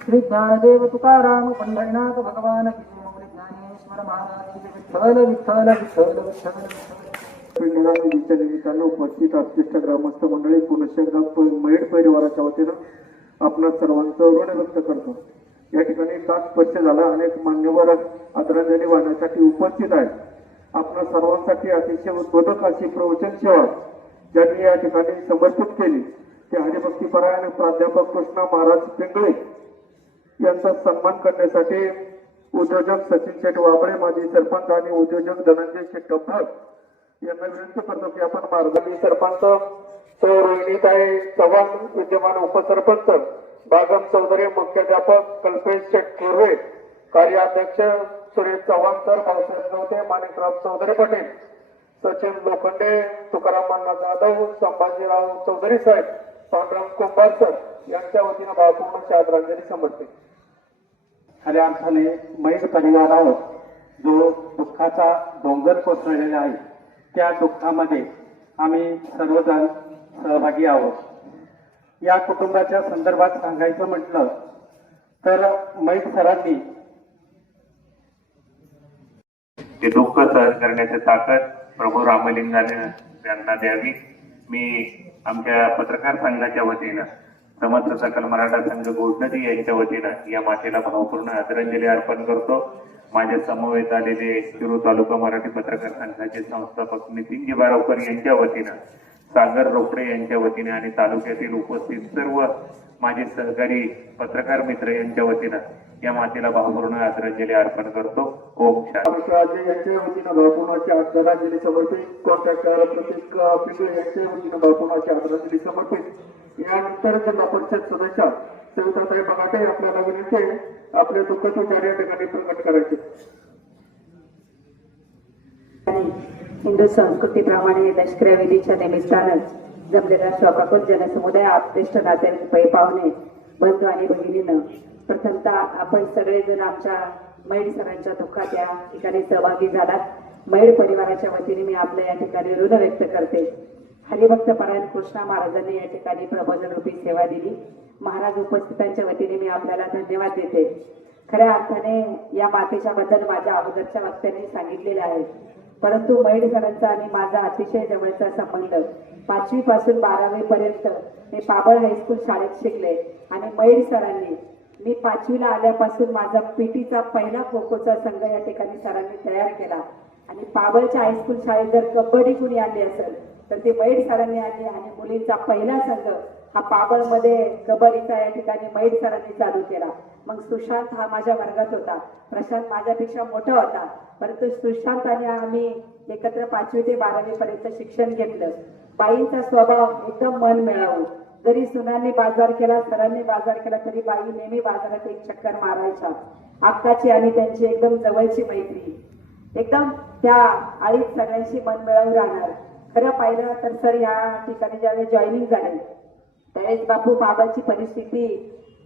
श्री ज्ञानदेव तुकाराम पंढरीनाथ भगवान की माऊली ज्ञानेश्वर महाराज की विठ्ठल विठ्ठल विठ्ठल विठ्ठल. निमित्तानं निमित्तानं उपस्थित अत्यष्ट ग्रामस्थ मंडळी पुनश्च एकदा महेड परिवाराच्या वतीनं आपणा सर्वांचं ऋण व्यक्त करतो. या ठिकाणी 7 वर्ष झाला अनेक मान्यवर आदरांजली वाहण्यासाठी उपस्थित आहेत. आपणा सर्वांसाठी अतिशय उद्बोधक अशी प्रवचन सेवा ज्यांनी या ठिकाणी समर्पित केली ते हरिभक्तीपरायण प्राध्यापक कृष्णा महाराज पिंगळे यांचा सन्मान करण्यासाठी उद्योजक सचिन शेठ वाबळे, माजी सरपंच आणि उद्योजक धनंजय शेठ टप्पळ यांना विनंती करतो की आपण मार्गदर्शक सरपंच रोहिणीताई चव्हाण, विद्यमान उपसरपंच बागम चौधरी, मुख्याध्यापक कल्पेश शेठ थोरवे, कार्याध्यक्ष सुरेश चव्हाण सर, भाऊसाहेब गवते, माणिकराव चौधरी पटेल, सचिन लोखंडे, तुकाराम अण्णा जाधव, संभाजीराव चौधरी साहेब, पांडुरंग कुंभार सर यांच्या वतीनं भावपूर्ण आदरांजली समर्पित. खऱ्या अर्थाने मैद परिवारावर जो दुःखाचा डोंगर कोसळलेला आहे त्या दुःखामध्ये आम्ही सर्वजण सहभागी आहोत. या कुटुंबाच्या संदर्भात सांगायचं म्हटलं तर मैद सरांनी ते दुःख सहन करण्याची ताकद प्रभू रामलिंगाने त्यांना द्यावी. मी आमच्या पत्रकार संघाच्या वतीनं, समस्त सकल मराठा संघ गोडनदी यांच्या वतीनं या मातेला भावपूर्ण आदरांजली अर्पण करतो. माझ्या समवेत आलेले शिरूर तालुका मराठी पत्रकार संघाचे संस्थापक नितीनजी बारावकर यांच्या वतीनं, सागर रोकडे यांच्या वतीने आणि तालुक्यातील उपस्थित सर्व माझे सहकारी पत्रकार मित्र यांच्या वतीनं या मातेला भावपूर्ण आदरांजली अर्पण करतो. ओम शांती. यांच्या वतीनं भावपूर्णाची आदरांजली समर्पित. कॉन्ट्रॅक्टर प्रतीक पिंगळे यांच्या वतीनं भावपूर्णाची आदरांजली समर्पित. यानंतर जिल्हा परिषद सदस्य सविताताई बगाटे आपल्याला विनंती आहे आपले दुःखद विचार या ठिकाणी प्रकट करायचे. हिंदू संस्कृतीप्रमाणे दशक्रिया विधीच्या निमित्तानं जमलेला शोकाकुल जनसमुदाय, आपदेष्ट नातेवाईक, पै पाहुणे, बंधू आणि भगिनीनं, प्रथमतः आपण सगळेजण आमच्या मैड सरांच्या दुःखात या ठिकाणी सहभागी झालात. मैड परिवाराच्या वतीने मी आपल्या या ठिकाणी ऋण व्यक्त करते. हरिभक्त परायण कृष्णा महाराजांनी या ठिकाणी प्रबोधन रूपी सेवा दिली. महाराज उपस्थितांच्या वतीने मी आपल्याला धन्यवाद देते. खऱ्या अर्थाने या मातेच्या बद्दल माझ्या अगोदरच्या वक्त्यांनी सांगितलेले आहे, परंतु मैड सरांचा आणि माझा अतिशय जवळचा संबंध 5वी पासून 12वी पर्यंत मी पाबळ हायस्कूल शाळेत शिकले आणि मैड सरांनी मी 5वीला आल्यापासून माझा पीटीचा पहिला खो खोचा संघ या ठिकाणी सरांनी तयार केला आणि पाबळच्या हायस्कूल शाळेत जर कबड्डी कुणी आणली असेल तर ते मैड सरांनी आणली आणि मुलींचा पहिला संघ हा पाबळमध्ये कबड्डीचा या ठिकाणी मैड सरांनी चालू केला. मग सुशांत हा माझ्या वर्गात होता, प्रशांत माझ्यापेक्षा मोठा होता, परंतु सुशांत आणि आम्ही एकत्र 5वी ते 12वी पर्यंत शिक्षण घेतलं. बाईंचा स्वभाव एकदम मन मिळावू, जरी सुनांनी बाजार केला, सरांनी बाजार केला तरी बाई नेहमी बाजारात एक चक्कर मारायच्या. अक्काची आणि त्यांची एकदम जवळची मैत्री, एकदम त्या आळीत सगळ्यांशी मन मिळवून राहणार. खरं पाहिलं तर सर या ठिकाणी ज्यावेळेस जॉईनिंग झाले त्यावेळेस बापू बाबाची परिस्थिती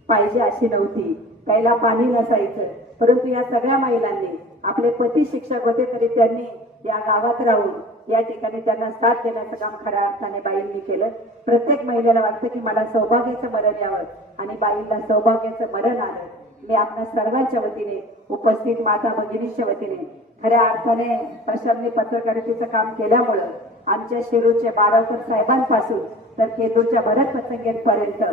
पाहिजे अशी नव्हती, प्यायला पाणी नसायचं, परंतु या सगळ्या महिलांनी, आपले पती शिक्षक होते तरी त्यांनी या गावात राहून या ठिकाणी त्यांना साथ देण्याचं काम खऱ्या अर्थाने बाईंनी केलं. प्रत्येक महिलेला वाटतं की मला सौभाग्याचं मरण यावं आणि बाईंना सौभाग्याचं मरण आलं. मी आपल्या सर्वांच्या वतीने, उपस्थित माता भगिनीच्या वतीने, खऱ्या अर्थाने प्रशासनाने पत्रकारितेचं काम केल्यामुळं आमच्या शिरूरच्या बारावकर साहेबांपासून तर केंदूरच्या भरत पतंगेंपर्यंत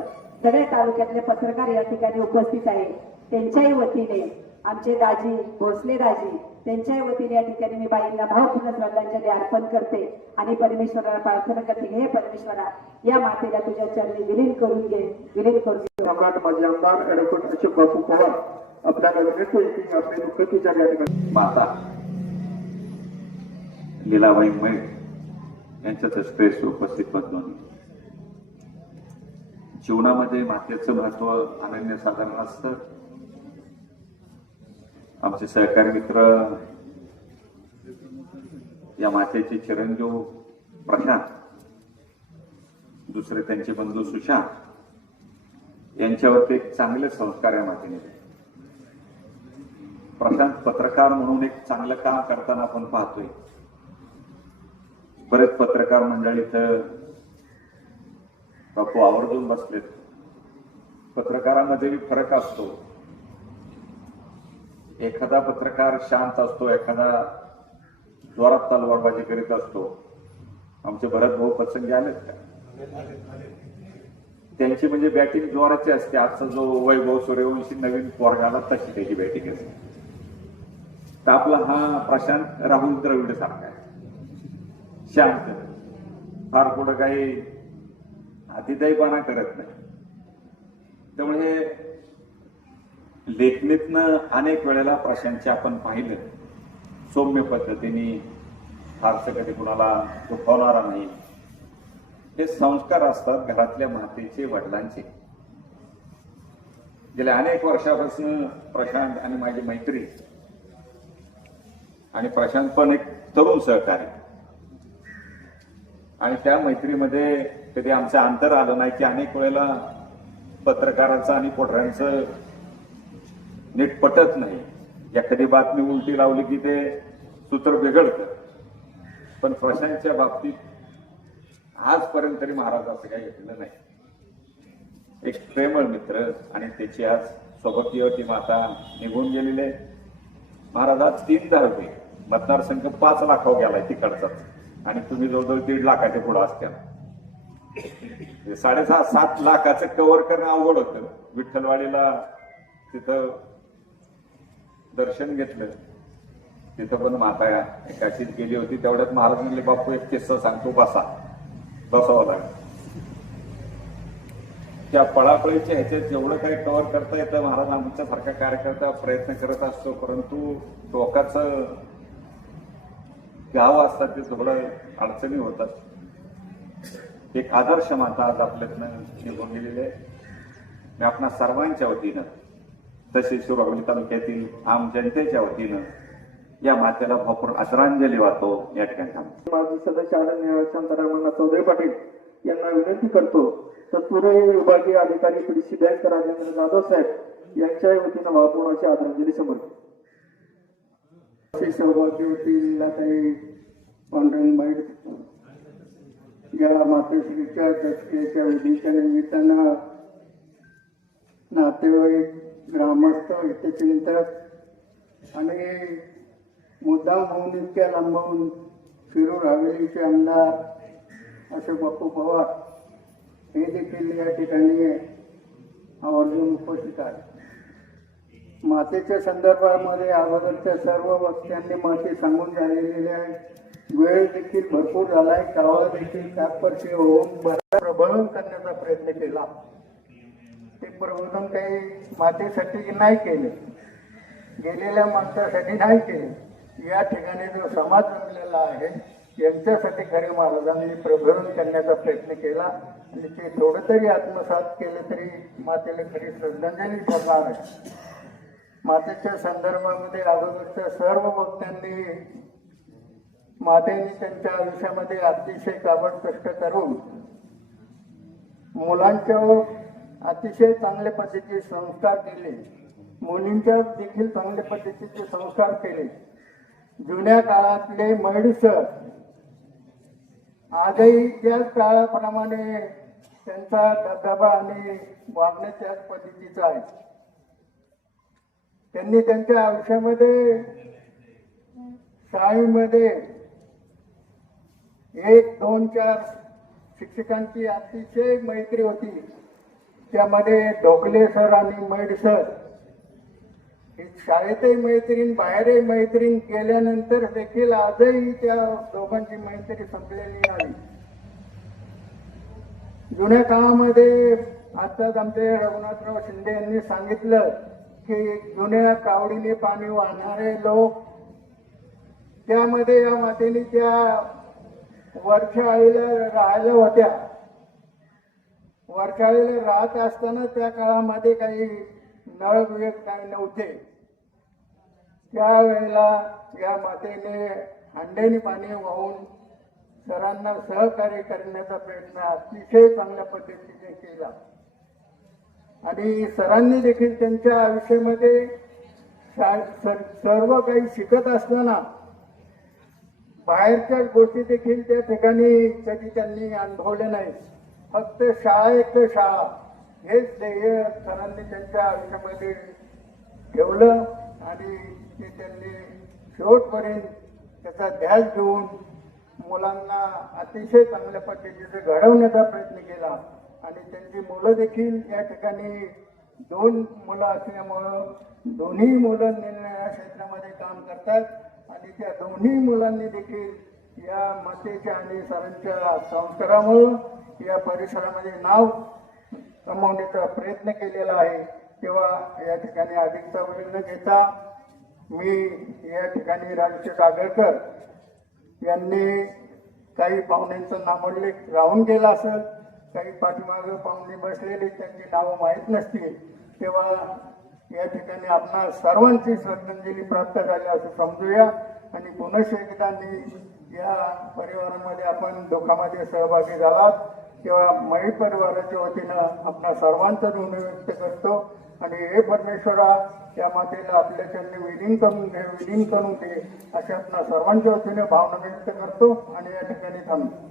सगळे तालुक्यातले पत्रकार या ठिकाणी उपस्थित आहेत. त्यांच्याही वतीने आमचे दाजी भोसले दाजी त्यांच्याही वतीने या ठिकाणी मी बाईंना भावपूर्ण श्रद्धांजली अर्पण करते आणि परमेश्वराला प्रार्थना करते, हे परमेश्वरा या मातेला तुझ्या चरणी विलीन करून घे, विलीन करून घे. सम्राट माजी आमदार ॲडव्होकेट अशोक बापू पवार आपल्याला विनंती आहे की आपले दुःख विचार या ठिकाणी माता लीलाबाई मैड यांच्या स्पेस उपस्थित बंधूंनी, जीवनामध्ये मातेचं महत्व अनन्यसाधारण असतं. आमचे सहकारी मित्र या मातेचे चिरंजीव प्रशांत, दुसरे त्यांचे बंधू सुशांत यांच्यावरती एक चांगले संस्कार या मातेने दिले. प्रशांत पत्रकार म्हणून एक चांगलं काम करताना आपण पाहतोय. बरेच पत्रकार मंडळी इथं बापू आवर्जून बसलेत. पत्रकारामध्ये फरक असतो. एखादा पत्रकार शांत असतो, एखादा जोरात तलवारबाजी करीत असतो. आमचे भरत भाऊ पतंगे आलेत का? त्यांची म्हणजे बॅटिंग जोराची असते. आजचा जो वैभव सूर्यवंशी नवीन पोरगाला तशी त्याची बॅटिंग असते. तर आपला हा प्रशांत राहुल द्रविड सारखा आहे, शांत, फार पुढं काही अतिदायीपणा करत नाही. त्यामुळे लेखणीतनं अनेक वेळेला प्रशांतचे आपण पाहिलं, सौम्य पद्धतीने, फारसं कधी कुणाला दुखवणारा नाही. हे संस्कार असतात घरातल्या मातेचे, वडिलांचे. गेल्या अनेक वर्षापासून प्रशांत आणि माझी मैत्री, आणि प्रशांत पण एक तरुण सहकारी, आणि त्या मैत्रीमध्ये कधी आमचं अंतर आलं नाही की अनेक वेळेला पत्रकारांचं आणि पोटऱ्यांचं नीट पटत नाही. एखादी बातमी उलटी लावली की ते सूत्र बिघडतं. पण प्रशांतच्या बाबतीत आजपर्यंत तरी महाराज असं काही घेतलं नाही. एक प्रेमळ मित्र, आणि त्याची आज सोबतीवरती माता निघून गेलेली आहे. महाराजात 3 होते, मतदारसंघ 5 लाखावर गेलाय तिकडचाच, आणि तुम्ही जवळजवळ 1.5 लाखाच्या पुढे असत्या. 6.5-7 लाखाचं कव्हर करणं अवघड होतं. विठ्ठलवाडीला तिथं दर्शन घेतलं, तिथं पण माता एकाशीच गेली होती. तेवढ्यात महाराज म्हणले, बापू एक किस्सा सांगतो, बसावं लागलं. त्या पळापळीच्या ह्याच्यात जेवढं काही कव्हर करता येतं, महाराज आमच्या सारखा कार्यकर्ता प्रयत्न करत असतो. परंतु टोकाचं गाव असतात ते थोडं अडचणी होतात. एक आदर्श माता आज आपल्यातनं निघून गेलेली आहे. मी आपणा सर्वांच्या वतीनं, तसेच शिरोली तालुक्यातील आम जनतेच्या वतीनं या मातेला भरपूर आदरांजली वाहतो. या ठिकाणी माजी सदस्य आदरणीय शांताराम चौधरी पाटील यांना विनंती करतो, तत्पूर्वी विभागीय अधिकारी पीडीसी बँक राजेंद्र जाधव साहेब यांच्या वतीनं भावपूर्णाची आदरांजली समर्पित. सौभाग्यवती काही पांडुरंग बाई या मातोश्रीच्या दशकेच्या विधीच्या निमित्तानं नातेवाईक, ग्रामस्थ, हितचिंतक आणि मुद्दाम होऊन इतक्या लांबून शिरूर हवेलीचे आमदार अशोक बापू पवार हे देखील या ठिकाणी आवर्जून उपस्थित आहेत. मातेच्या संदर्भामध्ये अगोदरच्या सर्व वक्त्यांनी माते सांगून झालेली आहे. वेळ देखील भरपूर झालाय. काळ देखील तात्पर्य होऊन बराच प्रबोधन करण्याचा प्रयत्न केला. ते प्रबोधन काही मातेसाठी नाही केले, गेलेल्या माणसासाठी नाही केले. या ठिकाणी जो समाज जमलेला आहे यांच्यासाठी खरे महाराजांनी प्रबोधन करण्याचा प्रयत्न केला, आणि ते थोडं तरी आत्मसात केलं तरी मातेला खरी श्रद्धांजली ठरणार आहे. मातेच्या संदर्भामध्ये अगोदरच्या सर्व वक्त्यांनी मातेने त्यांच्या आयुष्यामध्ये अतिशय काबड कष्ट करून मुलांच्या अतिशय चांगल्या पद्धतीचे संस्कार केले, मुलींच्या देखील चांगल्या पद्धतीचे संस्कार केले. जुन्या काळातले मैडसर आजही त्याच काळाप्रमाणे त्यांचा दबदबा आणि वागणं त्याच पद्धतीचं आहे. त्यांनी त्यांच्या आयुष्यामध्ये शाळेमध्ये 1, 2, 4 शिक्षकांची अतिशय मैत्री होती. त्यामध्ये ढोकले सर आणि मैड सर ही शाळेतही मैत्रीण, बाहेरही मैत्रीण, गेल्यानंतर देखील आजही त्या दोघांची मैत्री संपलेली नाही. जुन्या काळामध्ये आताच आमचे रघुनाथराव शिंदे यांनी सांगितलं की जुन्या कावडीने पाणी वाहणारे लोक, त्यामध्ये या मातेने त्या वरच्या आईला राहायला होत्या. वरच्या आईला राहत असताना त्या काळामध्ये काही नळ विवेक काही नव्हते. त्यावेळेला या मातेने हांड्याने पाणी वाहून सरांना सहकार्य करण्याचा प्रयत्न अतिशय चांगल्या पद्धतीने केला. आणि सरांनी देखील त्यांच्या आयुष्यामध्ये सर्व काही शिकत असताना बाहेरच्या गोष्टी देखील त्या ठिकाणी कधी त्यांनी अनुभवल्या नाहीत. फक्त शाळा एक शाळा हेच ध्येय सरांनी त्यांच्या आयुष्यामध्ये ठेवलं आणि ते त्यांनी शेवटपर्यंत त्याचा ध्यास घेऊन मुलांना अतिशय चांगल्या पद्धतीने घडवण्याचा प्रयत्न केला. आणि त्यांची मुलं देखील या ठिकाणी 2 मुलं असल्यामुळं दोन्ही मुलं निरनिराळ्या क्षेत्रामध्ये काम करतात. आणि त्या दोन्ही मुलांनी देखील या मातेच्या आणि सरांच्या संस्कारामुळं या परिसरामध्ये नाव कमावण्याचा प्रयत्न केलेला आहे. तेव्हा या ठिकाणी अधिकचा वेळ न घेता मी या ठिकाणी राजशेठ आगरकर यांनी काही पाहुण्यांचा नामोल्लेख राहून गेला असेल, काही पाठीमागं पाहुणे बसलेले त्यांची नावं माहीत नसतील, तेव्हा या ठिकाणी आपणा सर्वांची श्रद्धांजली प्राप्त झाली असं समजूया. आणि पुन्हा एकदा मी या परिवारामध्ये आपण दुःखामध्ये सहभागी झालात तेव्हा मयी परिवाराच्या वतीनं आपणा सर्वांचं ऋण व्यक्त करतो. आणि हे परमेश्वरा या मातेला आपल्या चरणी विलीन करून दे अशा आपणा सर्वांच्या वतीने भावना व्यक्त करतो आणि या ठिकाणी थांबतो.